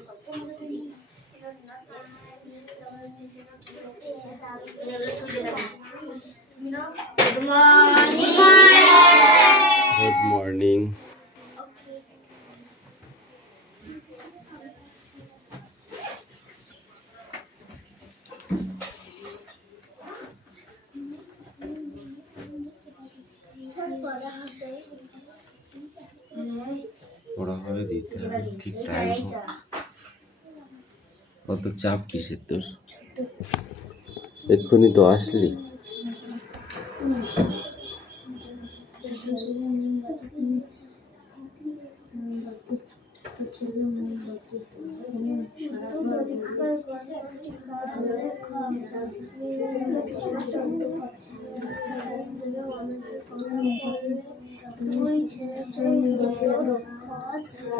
Good morning. পড়া হবে দিতে হবে ঠিক টাইম। কত চাপ কিসের তোর? এক্ষুনি তো আসলি।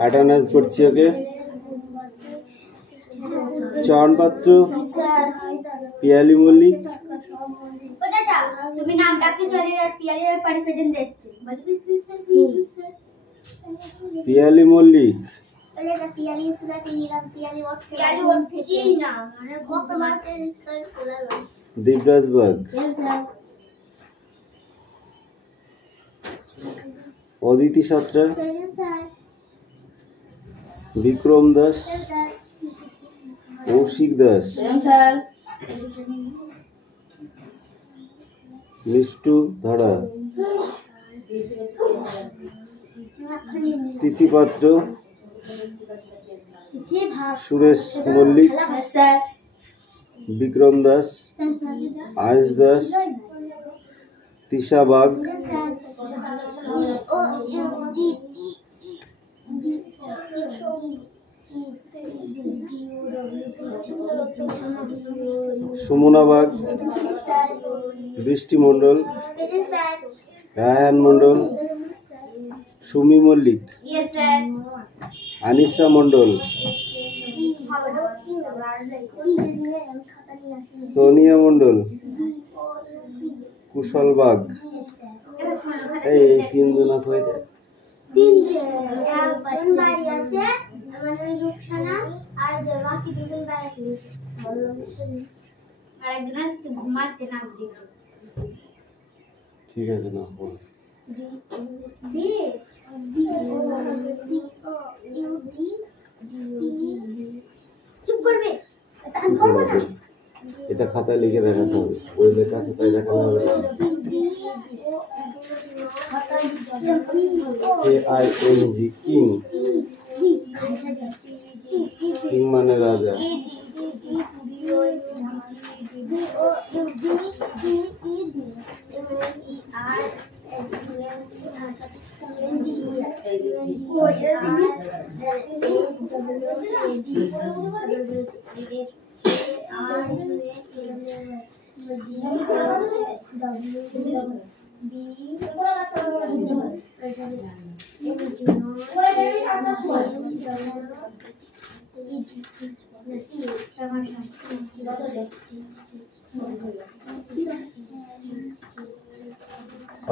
অ্যাটেন্ডেন্স করছি ওকে। চয়ন পাত্র, পিয়ালি মল্লিক, তুমি নাম ডাকতে চলে আর পিয়ালির পাড়ি প্রেজেন্ট দিচ্ছে পিয়ালি মল্লিক, বলে এটা পিয়ালি তুলাতে নিলাম পিয়ালি ওর থেকে না মানে কত মার্কে করে দেবরাজ বাগ, অদিতি সাত্রা, বিক্রম দাস, কৌশিক দাস, মিষ্টু ধারা, তিথি পাত্র, সুরেশ মল্লিক, বিক্রম দাস, আয়ুষ দাস, তিশা বাগ, সুমনা বাগ, বৃষ্টি মণ্ডল, রায়হান মণ্ডল, সুমি মল্লিক, আনিসা মণ্ডল, সোনিয়া মণ্ডল, কুশল বাগ। এই তিনজন হয়ে যায়। একজন বাড়ি আছে আমাদের রুকসানা আর বাকি দুজন বাইরে গেছে আর একজন ঘুমাচ্ছে না ঠিক আছে না বল চুপ করবে এটা খাতায় লিখে দেখাতে হবে। ওই লেখা আছে তাই দেখানো হবে। KING কিং, কিং মানে রাজা।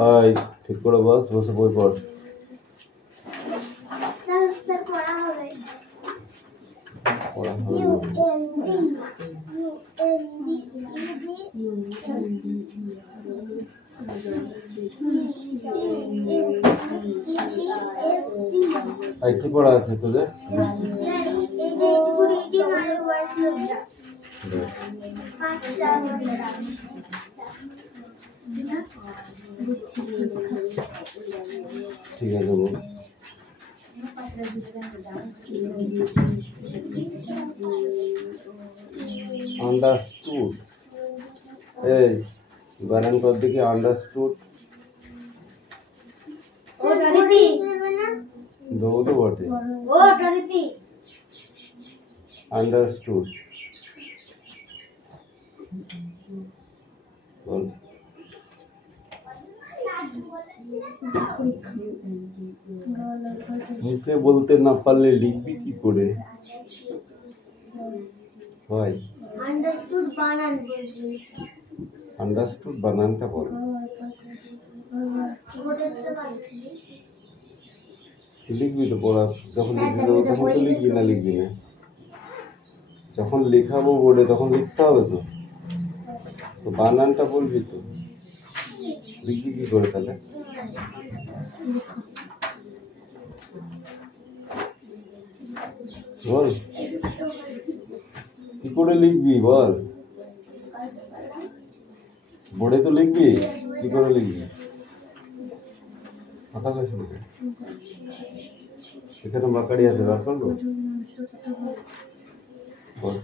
আয় ঠিক করে বস, বসে বই পড়। স্যার পড়া হবে কি পড়া আছে তোদের? ঠিক আছে বস। আন্ডারস্টুড। এই বানান কর দেখি আন্ডারস্টুড। ওটা দিদি দেবো তো বটে। ওটা দিদি আন্ডারস্টুড বল। মুখে বলতে না পারলে লিখবি কি করে? হয় আন্ডারস্টুড বানান বলছি। আন্ডারস্টুড বানানটা বল। লিখবি তো পড়া, যখন লিখবি তখন তো লিখবি না লিখবি না। যখন লেখাবো বোর্ডে তখন লিখতে হবে তো, তো বানানটা বলবি তো, লিখবি কি করে তাহলে? বল কি করে লিখবি বল, বোর্ডে তো লিখবি, কি করে লিখবি? কথা কইছ না, এখানে বাকারি আছে, বার করবো বল।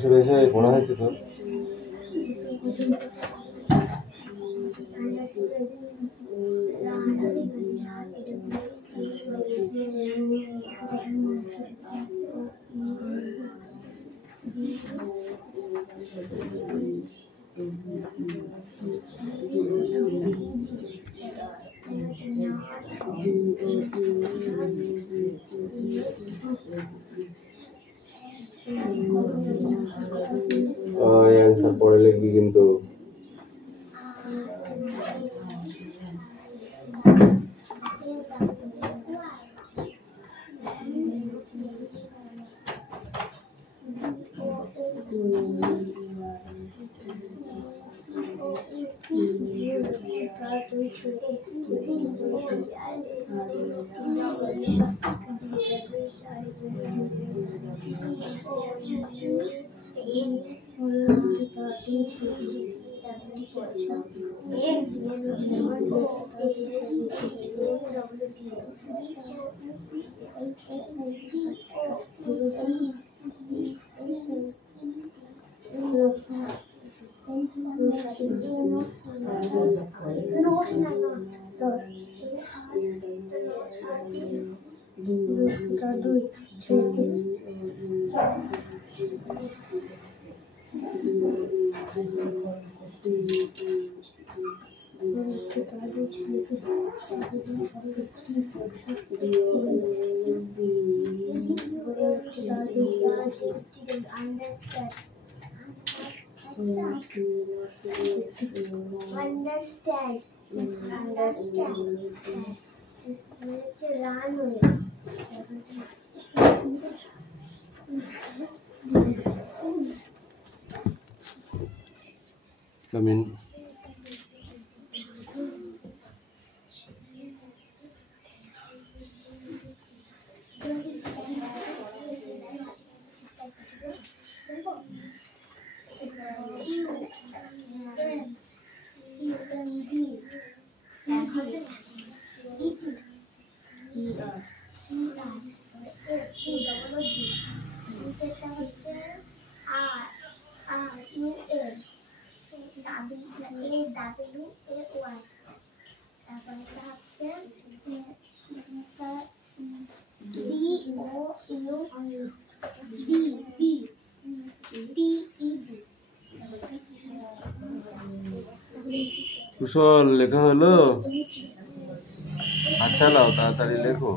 সুরেশ পড়া হয়েছে তোর? অ্যান্সার পরে লিখবি কিন্তু। Come in. কুশল লেখা হলো? আচ্ছা লাও তাড়াতাড়ি লেখো।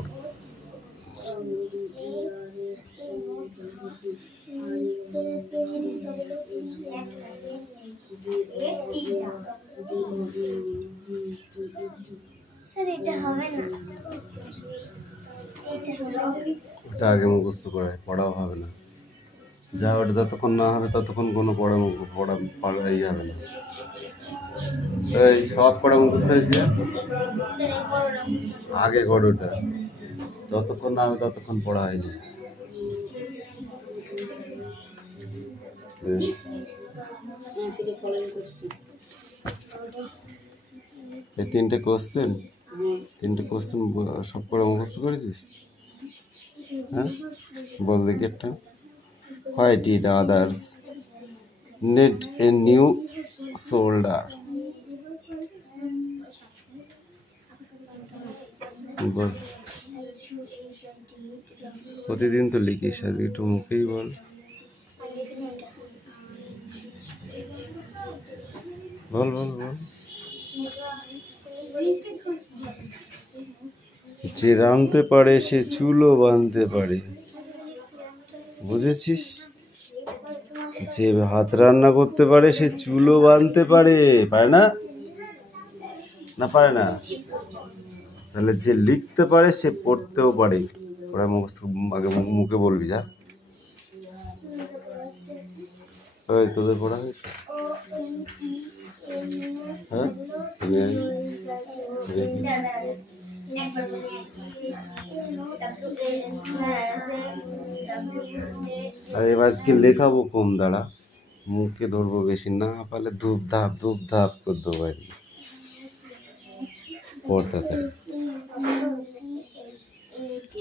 ওটা আগে মুখস্থ করে পড়াও হবে না, যা ওটা যতক্ষণ না হবে ততক্ষণ কোনো পড়া পড়াই হবে না। এই সব পড়া মুখস্থ হয়েছে, আগে কর ওটা, যতক্ষণ না হবে ততক্ষণ পড়া হয়নি। এই তিনটে কোশ্চেন সব করে মুখস্থ করেছিস? হ্যাঁ বল দেখি একটা। Why did others need a new shoulder? বল, প্রতিদিন তো লিখিস, আর একটু মুখেই বল। বল বল বল। যে রাঁধতে পারে সে চুলও বাঁধতে পারে, বুঝেছিস? যে ভাত রান্না করতে পারে সে চুলও বাঁধতে পারে, পারে না? না পারে না? তাহলে যে লিখতে পারে সে পড়তেও পারে। ওরা মুখস্থ আগে মুখে বলবি যা। ওই তোদের পড়া হয়েছে? হ্যাঁ আর এবার আজকে লেখাবো কম, দাঁড়া মুখে ধরবো বেশি, না পারলে ধূপ ধাপ করে দেবো আর কি। পড়তে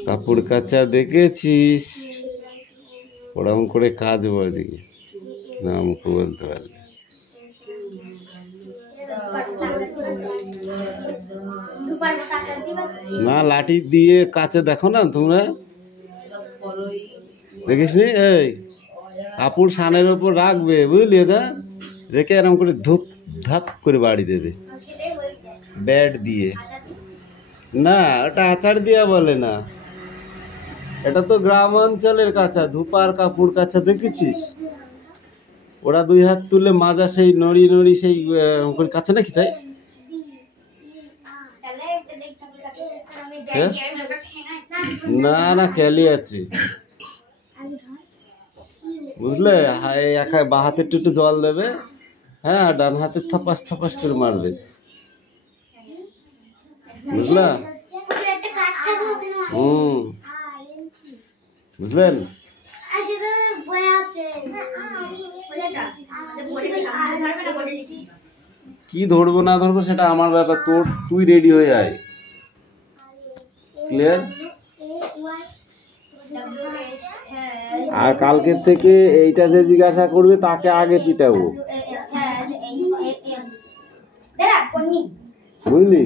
কাপড় কাচা দেখেছিস? ওরকম করে কাজ বলছি না, মুখে বলতে পারলে। না লাঠি দিয়ে কাছে দেখো না তোমরা, দেখিস নি? এই কাপড় সানের ওপর রাখবে বুঝলি, এটা রেখে এরকম করে ধূপ ধাপ করে বাড়ি দেবে ব্যাট দিয়ে। না ওটা আচার দিয়া বলে না, এটা তো গ্রাম অঞ্চলের কাঁচা, ধূপার কাপড় কাচা দেখেছিস? ওরা দুই হাত তুলে মাজা সেই নড়ি নড়ি সেই কাছে নাকি, তাই? না না ক্যালি আছে বুঝলে, বা হাতে একটু জল দেবে, হ্যাঁ ডান হাতে থাপাস থাপাস করে মারবে, বুঝলা? বুঝলেন? কি ধরবো না ধরবো সেটা আমার ব্যাপার, তোর তুই রেডি হয়ে আয়। ক্লিয়ার? আর কালকের থেকে এইটা যে জিজ্ঞাসা করবে তাকে আগে পিটাবো, বুঝলি?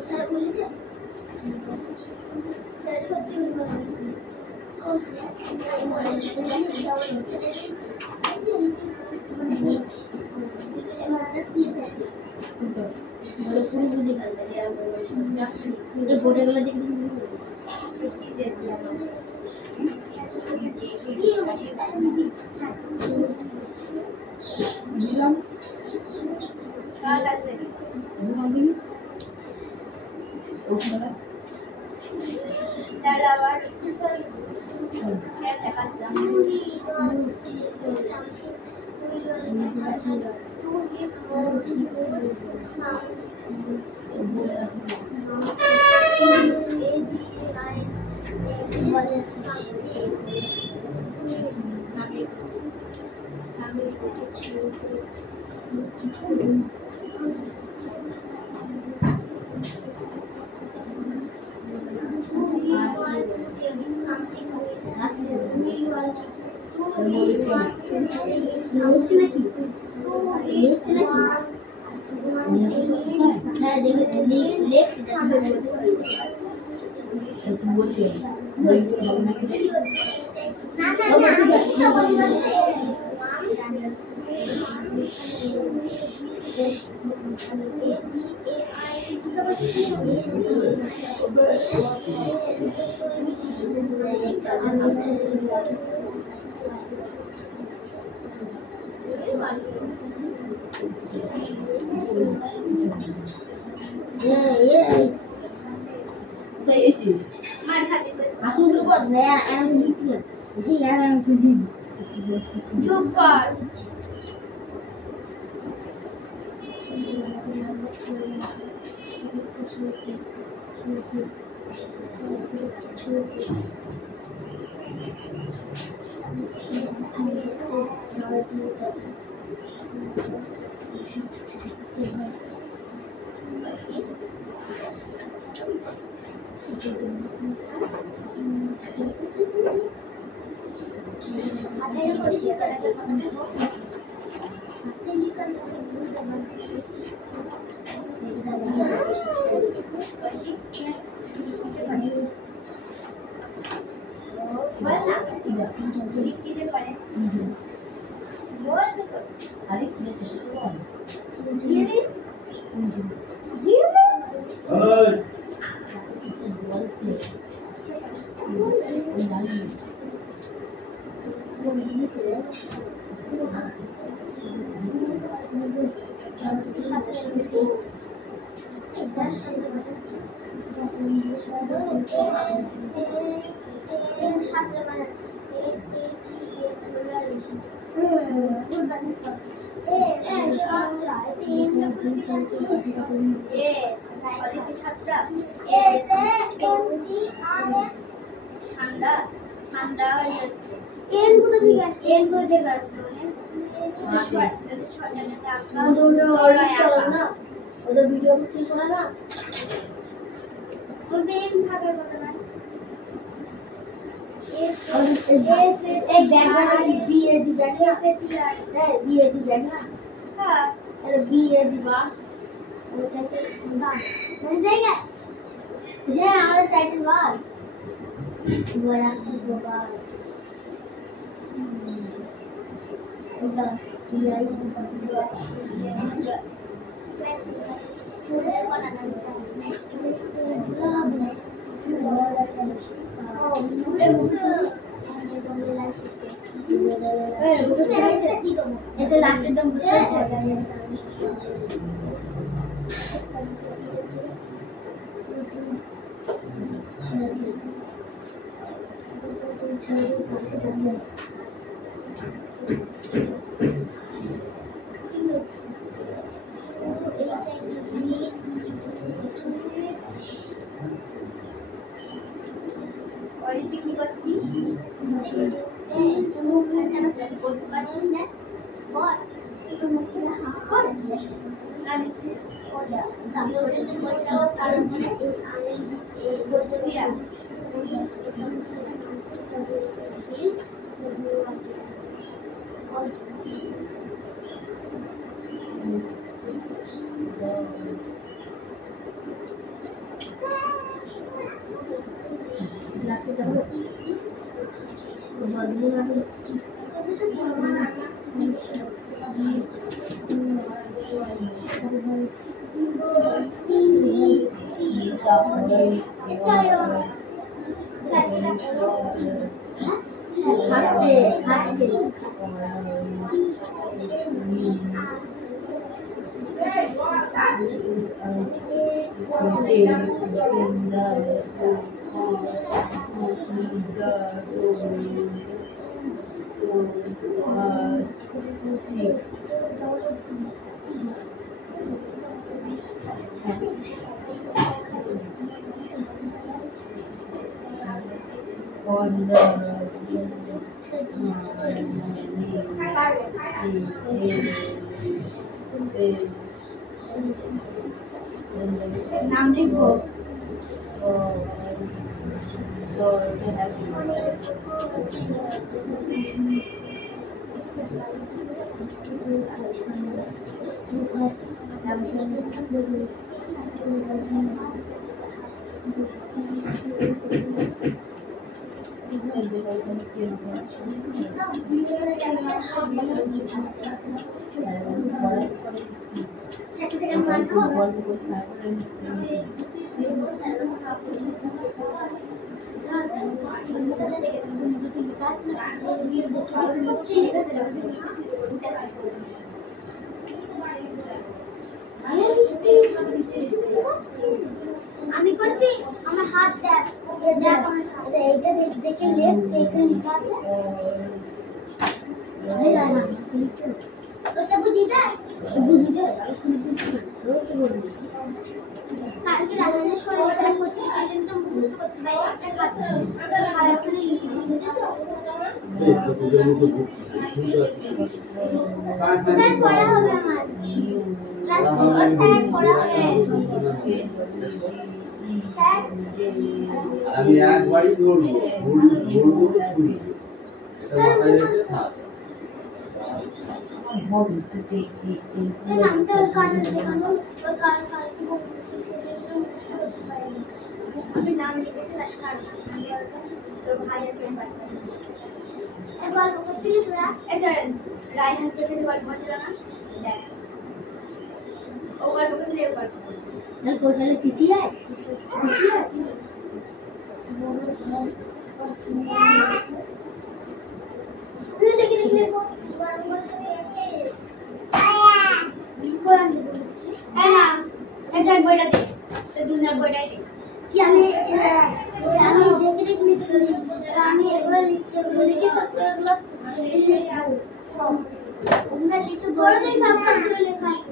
স্যার বলেছে স্যার সত্যি বলেন পুরো বুঝে ফেলবে ফটোগুলো দেখে ওদের ভিডিও কিছু শোনা না ওদের থাকার কথা না এই ব্যাগ বানালি বিএজি ব্যাগ আছে কি আর বিএজি ব্যাগ না হ্যাঁ আরে বিএজি বা ওটা কি দাম কোন জায়গা হ্যাঁ আমাদের টাইটেল বার বয়া কি বাবা ওটা বিআই ওদের বানানো লাস্টের দম বলতে কি করছিস করতে পারছিস না বল নাম লিখবো আমি করছি আমার হাত দেখ এইটা দেখে লেখছে এখানে লেখা আছে ওটা বুঝি দে কালকে রাজনের শরীর খারাপ করছে সেদিনটা মুক্ত করতে পারি আর ওখানে লিখে বুঝেছো স্যার পড়া হবে আমার ক্লাস 2 স্যার পড়া হবে স্যার আমি একবারই বলবো বলবো তো শুনি এটা মাথায় রেখে থাক আমি নাম লিখেছি তোর ভাইয়ের ট্রেন এবার করছিলিস না রায়হান তোর সাথে গল্প করছিল না দেখ ও গল্প করছিল এই গল্প না কোথায় পিছিয়ে তুই দেখি বইটা দে দুনিয়ার বইটাই দে কি আমি দেখে লিখছি আমি এগুলো লিখছি এগুলো লিখে তারপরে এগুলো ওগুলো লিখতে বড় দেখে ভাবগুলো লেখা আছে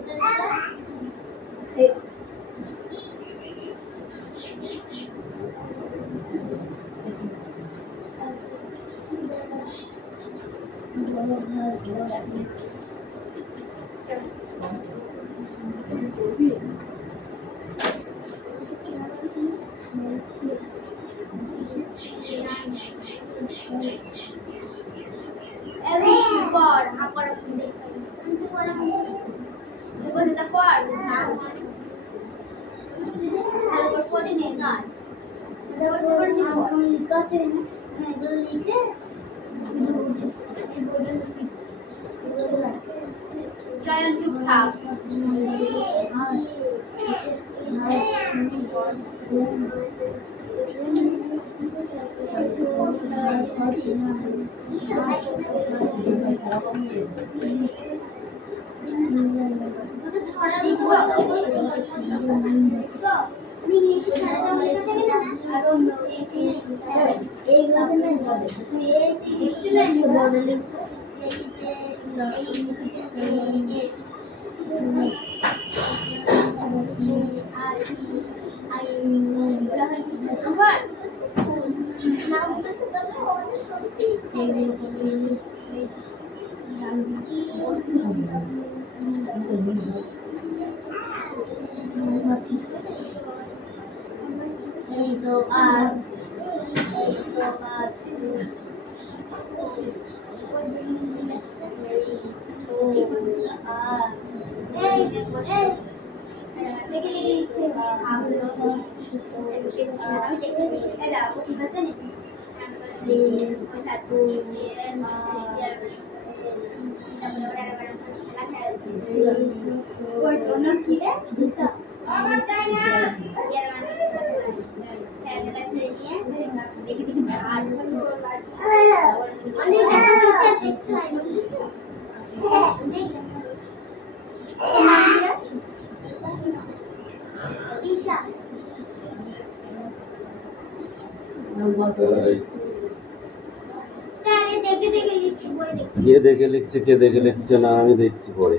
কে দেখে লিখছে কে দেখে লিখছে না আমি দেখছি পরে।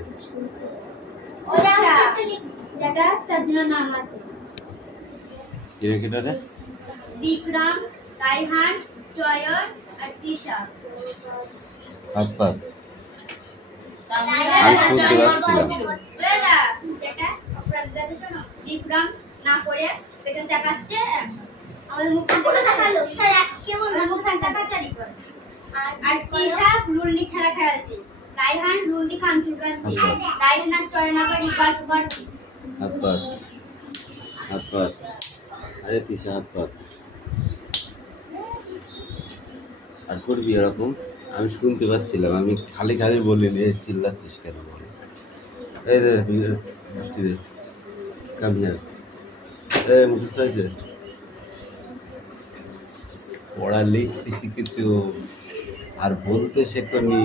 বিক্রম, রায়হান, জয়ন আর তিশা। আমি শুনতে পাচ্ছিলাম। বিক্রম না করে পেছন দেখাচ্ছে, আমাদের মুখ তাকালো, স্যার কেমন মুখ তাকাচ্ছে আর তিশা রুললি খেলা খেলাচ্ছে, রায়হান রুলদি কান চুলকাচ্ছে, রায়হান আর জয়ন আবার ইকার সুকার হাত পাত আরে তিশা হাত পাত আর করবি এরকম। আমি শুনতে পাচ্ছিলাম, আমি খালি খালি বলিনি চিল্লাচ্ছিস কেন বল। এই রে বৃষ্টি রে কামিয়া এই মুখস্থ হয়েছে পড়া লিখতে শিখেছো আর বলতে শেখনি।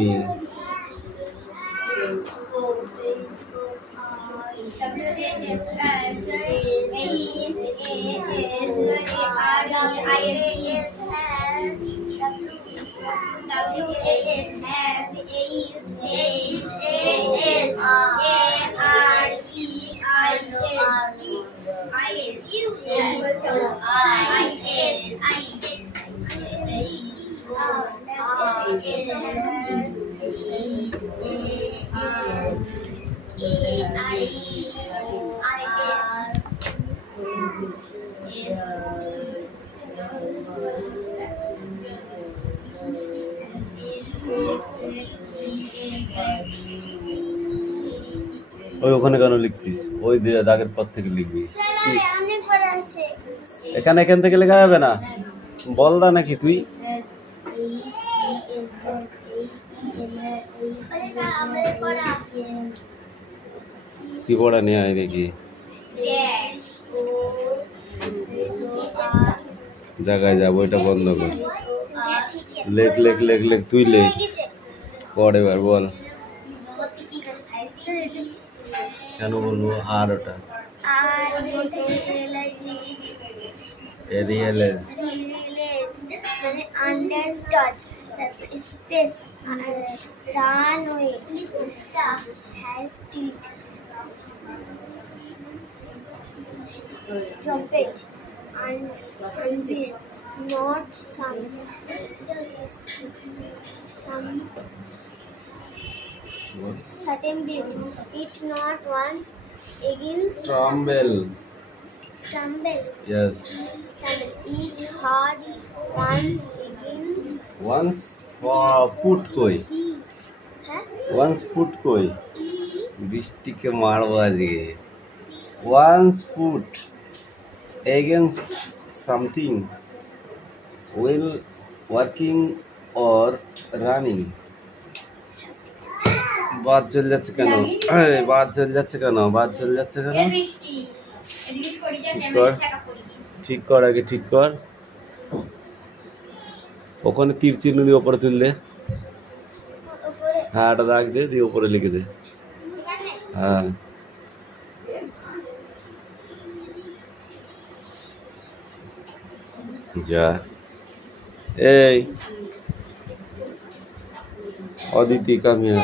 ওই ওখানে কেন লিখছিস? ওই দাগের পর থেকে লিখবি। এখান থেকে লেখা যাবে না, বল দা নাকি তুই? কি পড়া নিয়ে আয় দেখি। জায়গায় যা, বইটা বন্ধ কর। লেখ লেখ লেখ লেখ তুই লেখ, পড় এবার বল। কেন বলবো আর ওটা realize মানে understood space runway has street trumpet and unveil not some certain beat it not once against stumble yes stumble it hard once against once put koi once put koi বৃষ্টিকে মারবো আজকে। once put against something while working or running। বাদ চলে যাচ্ছে কেন? বাদ চলে যাচ্ছে কেন? ঠিক কর আগে, ঠিক কর। ওখানে তীর চিহ্ন দিয়ে ওপরে তুললে, হ্যাঁ এটা দাগ দে, দিয়ে ওপরে লিখে দে। হ্যাঁ যা এই অদিতি কামিয়া